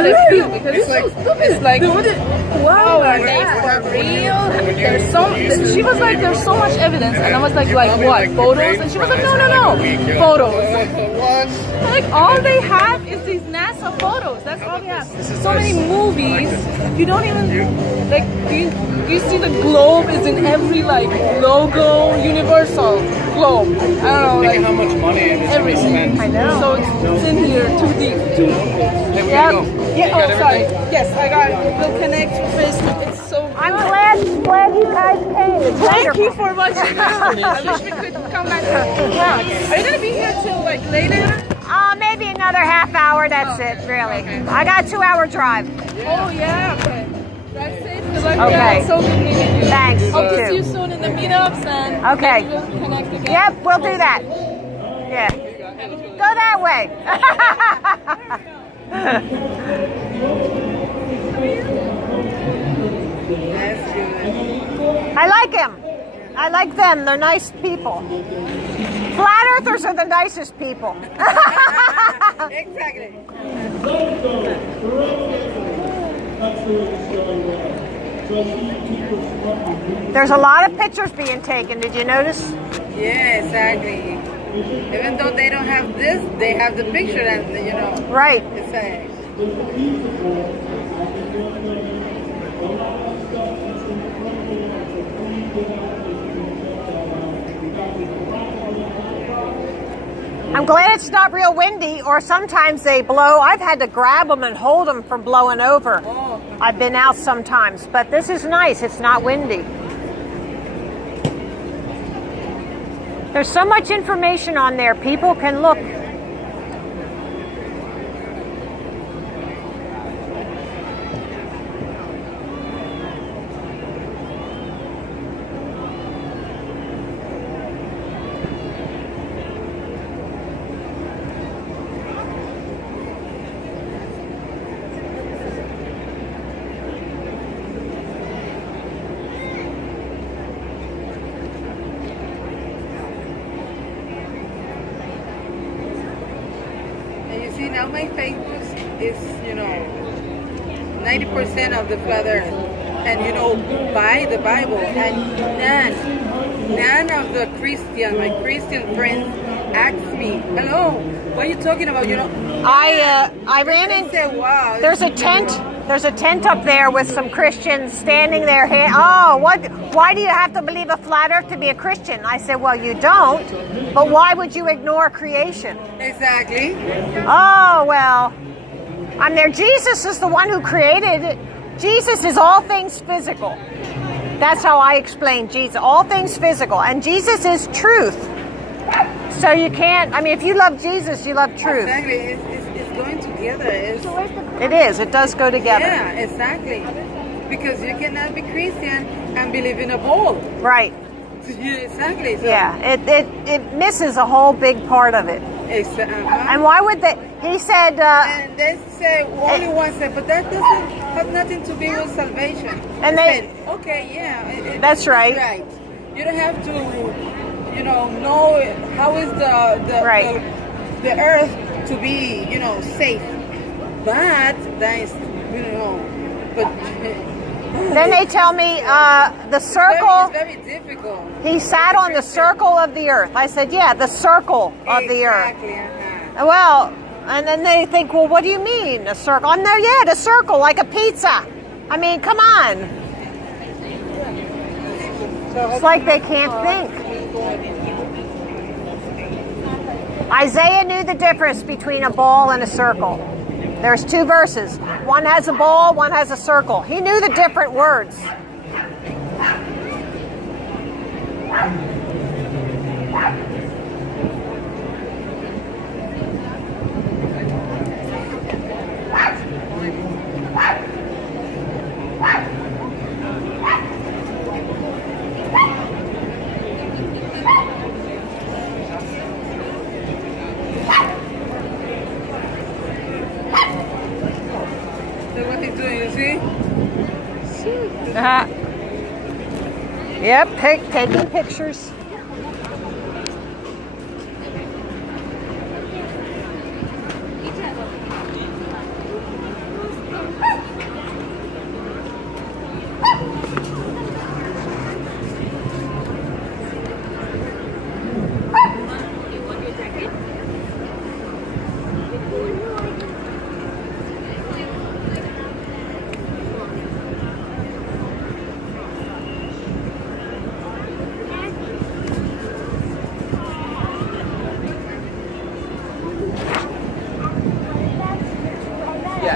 how they feel because it's like wow, are they for real? There's so she was like there's so much evidence, and I was like what, photos? And she was like no, photos. Like all they have is these NASA photos. That's all they have. So many movies. You don't even like. Do you see the globe is in every like logo, Universal globe. I don't know. Like how much money everything. I know. So it's in here too deep. Yeah. Yeah. Oh, sorry. Yes, I got it. We'll connect Facebook. It's so. I'm glad you guys came. It's Thank wonderful. you for watching. I wish we could come back to vlog. Are you gonna be here till like later? Maybe another half hour. That's it, really. Okay. I got a 2-hour drive. Oh yeah. Okay. Drive safe. Good luck. Okay. Yeah, so good meeting you. Thanks. Hope You to too. see you soon in the meetups and Okay. maybe we'll connect again. Yep, we'll do that. Yeah. Go that way. I like him. I like them. They're nice people. Flat earthers are the nicest people. Exactly. There's a lot of pictures being taken. Did you notice? Yeah, exactly. Even though they don't have this, they have the picture and you know. Right. It's a, I'm glad it's not real windy, or sometimes they blow. I've had to grab them and hold them from blowing over. oh, I've been out sometimes, but this is nice. It's not windy. There's so much information on there. People can look. and you see now my Facebook is, you know, 90% of the flat earth. And you know, by the Bible, and none of the my Christian friends asked me, hello, what are you talking about? You know, I ran in. said, wow. There's a tent. There's a tent up there with some Christians standing there. Oh, what? Why do you have to believe a flat earth to be a Christian? I said, well, you don't. But why would you ignore creation? Exactly. Oh, well, I'm there. Jesus is the one who created it. Jesus is all things physical. That's how I explain Jesus. All things physical. And Jesus is truth. So you can't, I mean, if you love Jesus, you love truth. Exactly. It's going together. It is. It does go together. Yeah, exactly. Because you cannot be Christian and believe in a ball. Right. Yeah, exactly. So Yeah. It misses a whole big part of it. And why would they? He said. And they say only one said, but that doesn't have nothing to do with salvation. And They they. said, okay, yeah, That's right. Right. You don't have to, you know how is Right. the earth to be, you know, safe. But that is, you know, but. Then they tell me the circle. It's very difficult. He sat on the circle of the earth. I said, yeah, the circle of the earth. Exactly. Uh-huh. Well, and then they think, well, what do you mean, a circle? I'm there, yeah, the circle, like a pizza. I mean, come on. It's like they can't think. Isaiah knew the difference between a ball and a circle. There's 2 verses. One has a ball, one has a circle. He knew the different words. So what he's doing, you see? Yep, taking pictures.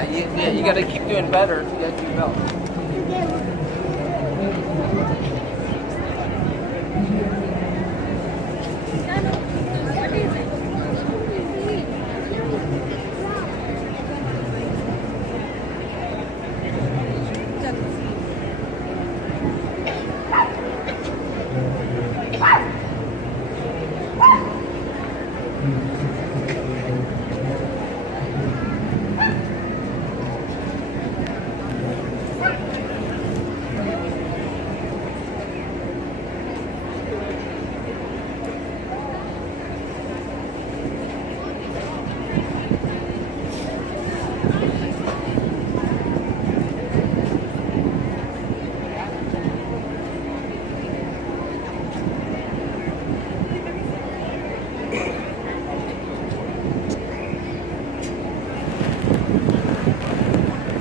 Yeah, you got to keep doing better to get your belt.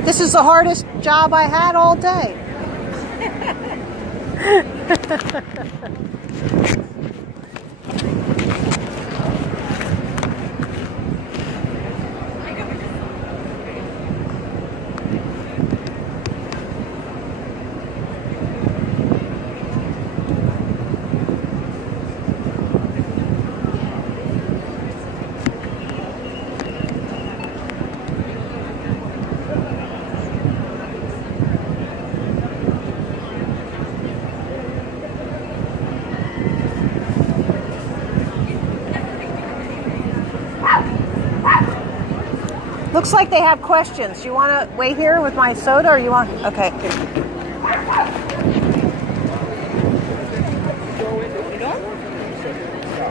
This is the hardest job I had all day. Looks like they have questions. You want to wait here with my soda, or you want? Okay.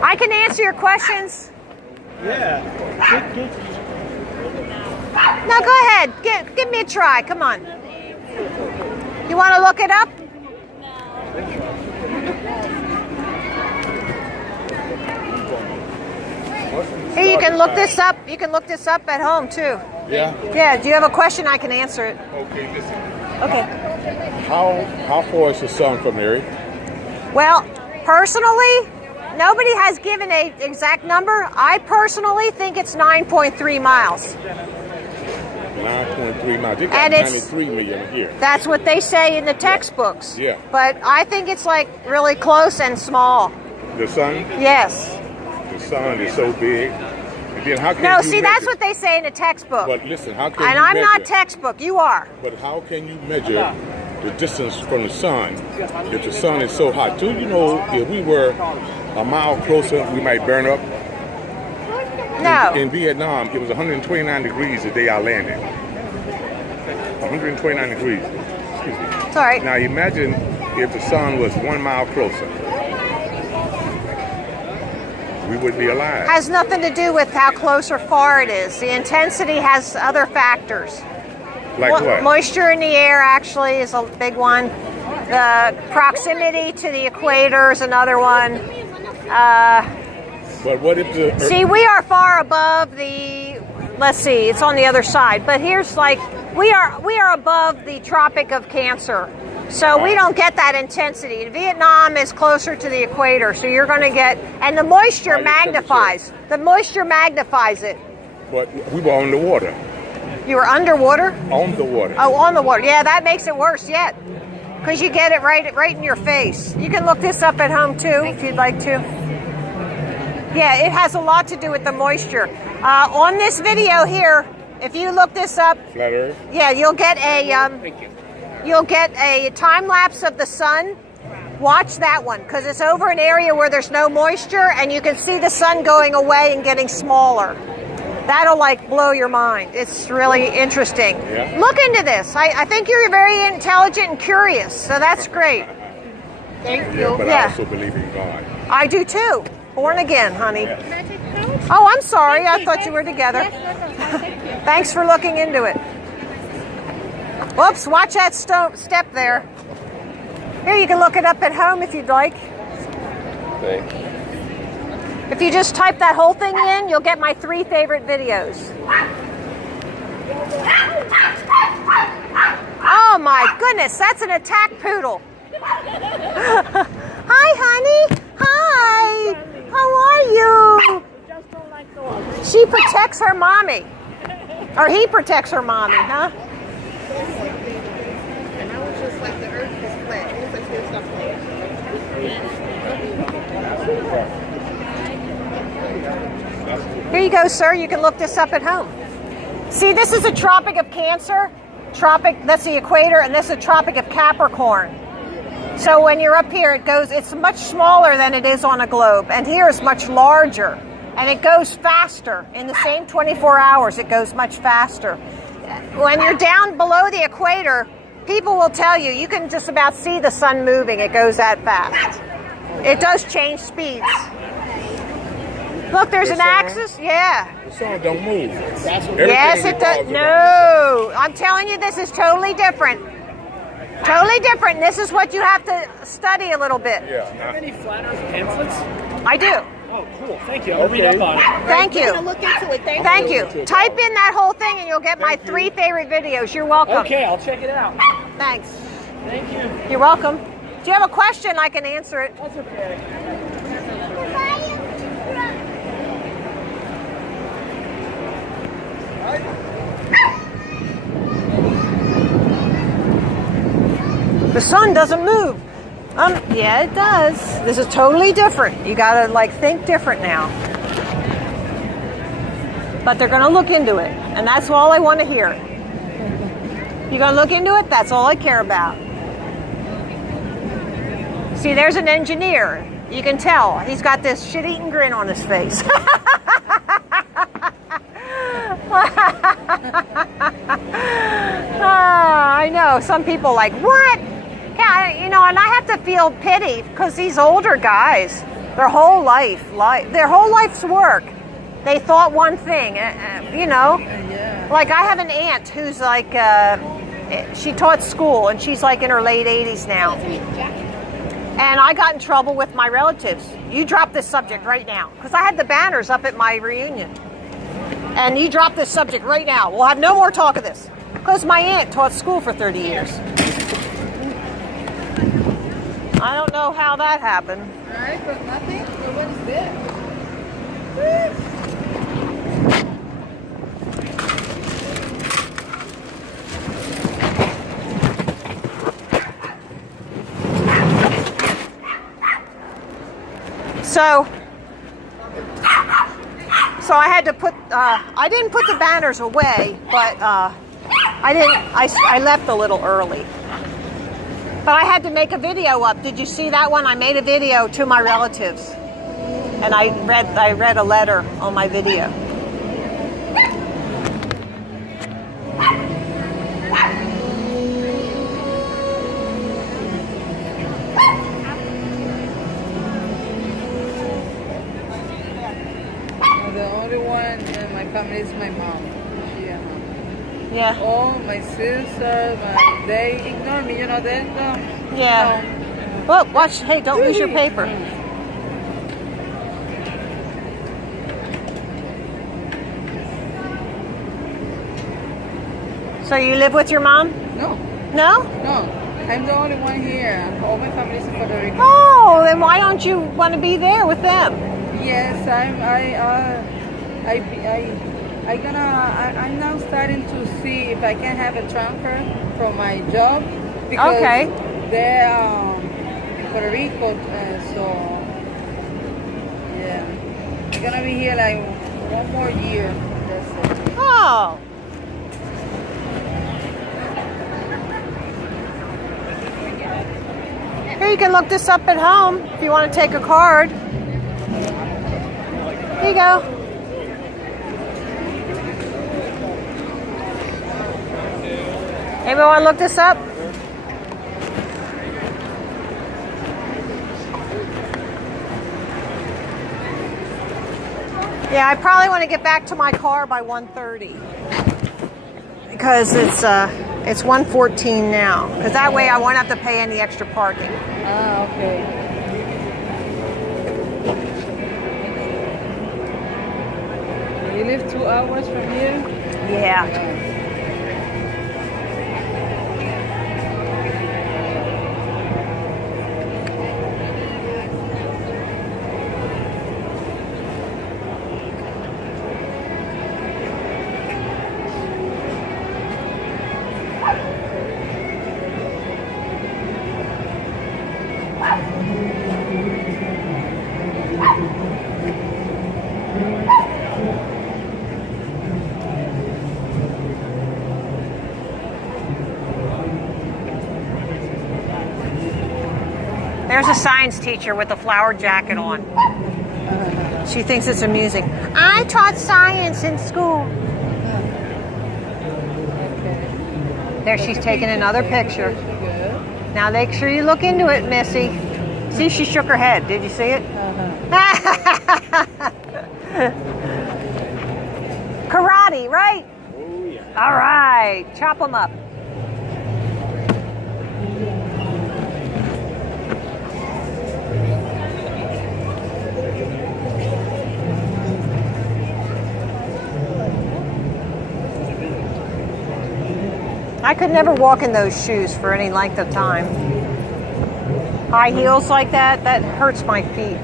I can answer your questions. Yeah. No, go ahead. Give me a try. Come on. You want to look it up? Hey, you can look this up. You can look this up at home too. Yeah. Yeah. Do you have a question? I can answer it. Okay, listen. Okay. How far is the sun from the earth? Well, personally, nobody has given an exact number. I personally think it's 9.3 miles. 9.3 miles. They got And it's- 93 million here. That's what they say in the textbooks. Yeah. But I think it's like really close and small. The sun? Yes. The sun is so big. And then how can No, you see, that's measure- what they say in the textbook. But listen, how can And you I'm measure? not textbook. You are. But how can you measure the distance from the sun if the sun is so hot? Do you know if we were a mile closer, we might burn up? No. In Vietnam, it was 129 degrees the day I landed. 129 degrees. Excuse me. It's all right. Now imagine if the sun was 1 mile closer. We would be alive. Has nothing to do with how close or far it is. The intensity has other factors. Like what? Moisture in the air actually is a big one. The proximity to the equator is another one. But what if the See, we are far above the, let's see, it's on the other side. But here's like, we are above the Tropic of Cancer. So we don't get that intensity. Vietnam is closer to the equator, so you're going to get, and the moisture magnifies. The moisture magnifies it. But we were on the water. You were underwater? On the water. Oh, on the water. Yeah, that makes it worse yet. Because you get it right in your face. You can look this up at home too, if you'd like to. Yeah, it has a lot to do with the moisture. On this video here, if you look this up, Flat Earth. yeah, you'll get a time lapse of the sun. Watch that one, because it's over an area where there's no moisture, and you can see the sun going away and getting smaller. That'll like blow your mind. It's really interesting. Yeah. Look into this. I think you're very intelligent and curious, so that's great. Thank you. But I also believe in God. I do too. Born again, honey. Oh, I'm sorry. I thought you were together. Thanks for looking into it. Whoops, watch that step there. Here, you can look it up at home if you'd like. Thanks. If you just type that whole thing in, you'll get my 3 favorite videos. Oh my goodness, that's an attack poodle. Hi, honey. Hi. How are you? She protects her mommy. Or he protects her mommy, huh? And I was just like, the earth is flat. It was like, here's not flat. Here you go, sir. You can look this up at home. See, this is a Tropic of Cancer. That's the equator, and this is a Tropic of Capricorn. So when you're up here, it's much smaller than it is on a globe. And here is much larger. And it goes faster. In the same 24 hours, it goes much faster. When you're down below the equator, people will tell you, you can just about see the sun moving. It goes that fast. It does change speeds. Look, there's an axis. Yeah. The sun don't move. Yes, it does. No. I'm telling you, this is totally different. Totally different. This is what you have to study a little bit. Yeah. Do you have any flat earth pamphlets? I do. Oh, cool. Thank you. I'll read up on it. Thank you. Look into it. Thank you. Type in that whole thing and you'll get my 3 favorite videos. You're welcome. Okay, I'll check it out. Thanks. Thank you. You're welcome. Do you have a question? I can answer it. That's okay. The sun doesn't move. Yeah, it does. This is totally different. You gotta think different now. But they're gonna look into it, and that's all I want to hear. You gonna look into it? That's all I care about. See, there's an engineer. You can tell. He's got this shit-eating grin on his face. I know. Some people what? Yeah, and I have to feel pity because these older guys, their whole life's work, they thought one thing, Like I have an aunt who's she taught school and she's in her late 80s now. And I got in trouble with my relatives. You drop this subject right now because I had the banners up at my reunion. And you drop this subject right now. We'll have no more talk of this because my aunt taught school for 30 years. I don't know how that happened. All right, but nothing? So what is this? So I had to put, I didn't put the banners away, but I left a little early. But I had to make a video up. Did you see that one? I made a video to my relatives. And I read a letter on my video. The only one in my family is my mom. Yeah. All my sisters, they ignore me, they don't. Yeah. Well, watch. Hey, don't lose your paper. So you live with your mom? No, No? no. I'm the only one here. All my family is in Puerto Rico. Oh, then why don't you want to be there with them? Yes, I'm now starting to see if I can have a transfer from my job because they're in Puerto Rico, so yeah, I'm gonna be here one more year. That's it. Oh. Here, you can look this up at home if you want to take a card. Here you go. Anybody want to look this up? Yeah, I probably want to get back to my car by 1:30 because it's 1:14 now. Because that way I won't have to pay any extra parking. Ah, okay. You live 2 hours from here? Yeah. There's a science teacher with a flower jacket on. She thinks it's amusing. I taught science in school. There, she's taking another picture. Now make sure you look into it, Missy. See, she shook her head. Did you see it? Karate, right? Oh, yeah. All right, chop them up. I could never walk in those shoes for any length of time. High heels like that, that hurts my feet.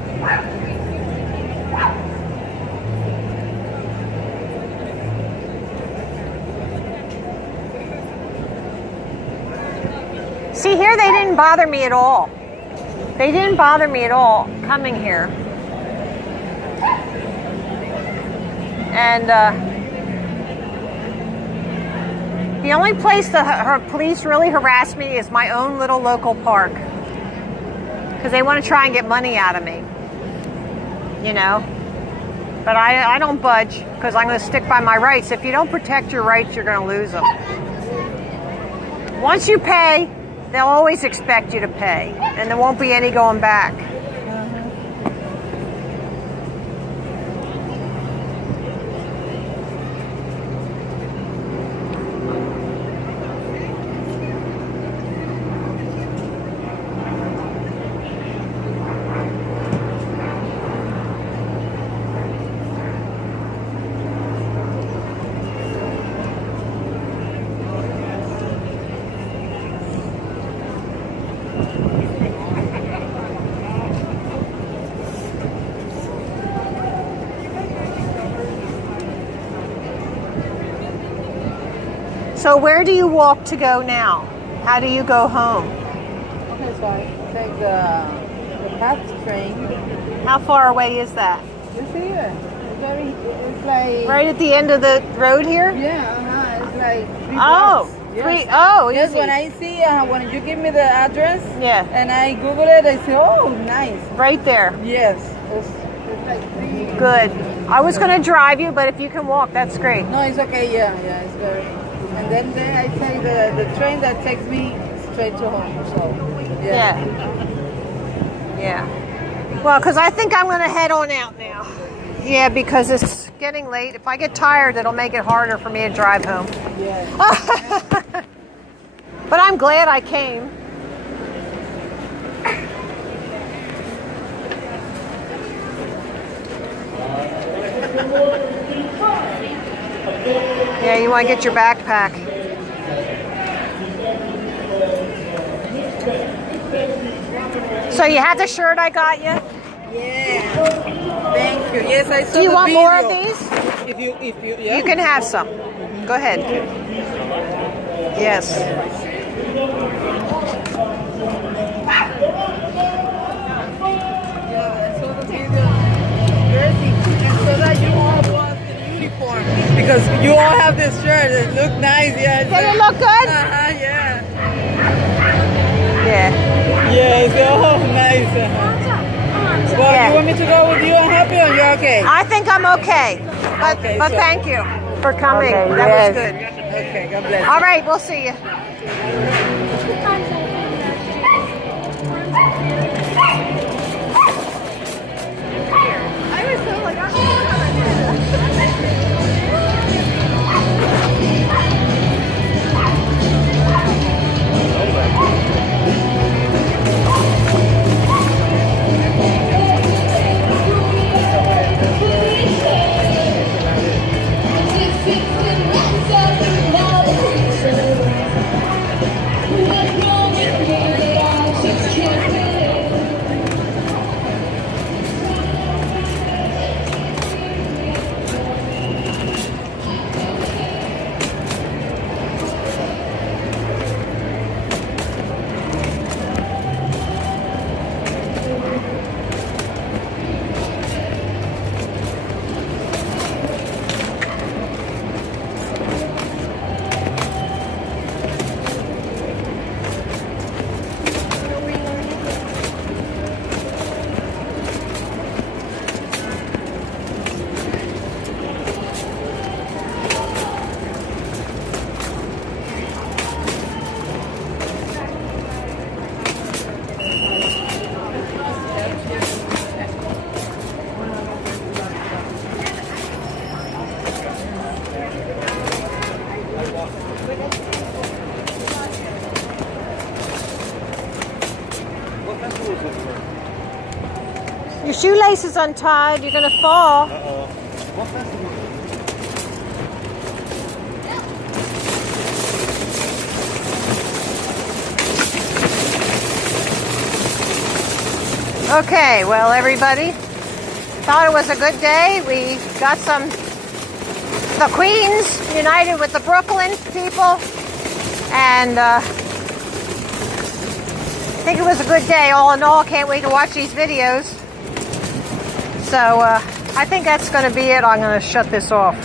See, here they didn't bother me at all. They didn't bother me at all coming here. And the only place the police really harass me is my own little local park. Because they want to try and get money out of me. You know? But I don't budge because I'm going to stick by my rights. If you don't protect your rights, you're going to lose them. Once you pay, they'll always expect you to pay. And there won't be any going back. So where do you walk to go now? How do you go home? Okay, so I take the PATH train. How far away is that? You see it? It's like... Right at the end of the road here? Yeah, it's like 3 Oh, blocks. yes, Yes, when I see, when you give me the address, Yeah. and I Google it, I say, oh, nice. Right there. Yes, it's like 3. Good. I was going to drive you, but if you can walk, that's great. No, it's okay, yeah, it's very... And then I take the train that takes me straight to home, so, Yeah. Yeah. Well, because I think I'm going to head on out now. Yeah, because it's getting late. If I get tired, it'll make it harder for me to drive home. yeah. But I'm glad I came. Yeah, you want to get your backpack. So you had the shirt I got you? Yeah. Thank you. Yes, I saw Do you the want video. more of these? If you, yeah. You can have some. Go ahead. Yes. Yeah, I saw the video. Jersey, and so that you all bought the uniform because you all have this shirt. It look nice. Yeah. Did it look good? Yeah. Yeah. Yeah. It's oh nice. Well, Yeah. you want me to go with you? I'm happy, or you're okay? I think I'm okay. But, Okay, but so- thank you for coming. Okay, That yes. was good. Okay. God bless. All right, we'll see you. I was so like, I don't know how to shoelaces untied. You're gonna fall. Okay, well, everybody, thought it was a good day. We got the Queens united with the Brooklyn people, and I think it was a good day. All in all, can't wait to watch these videos. So I think that's going to be it. I'm going to shut this off.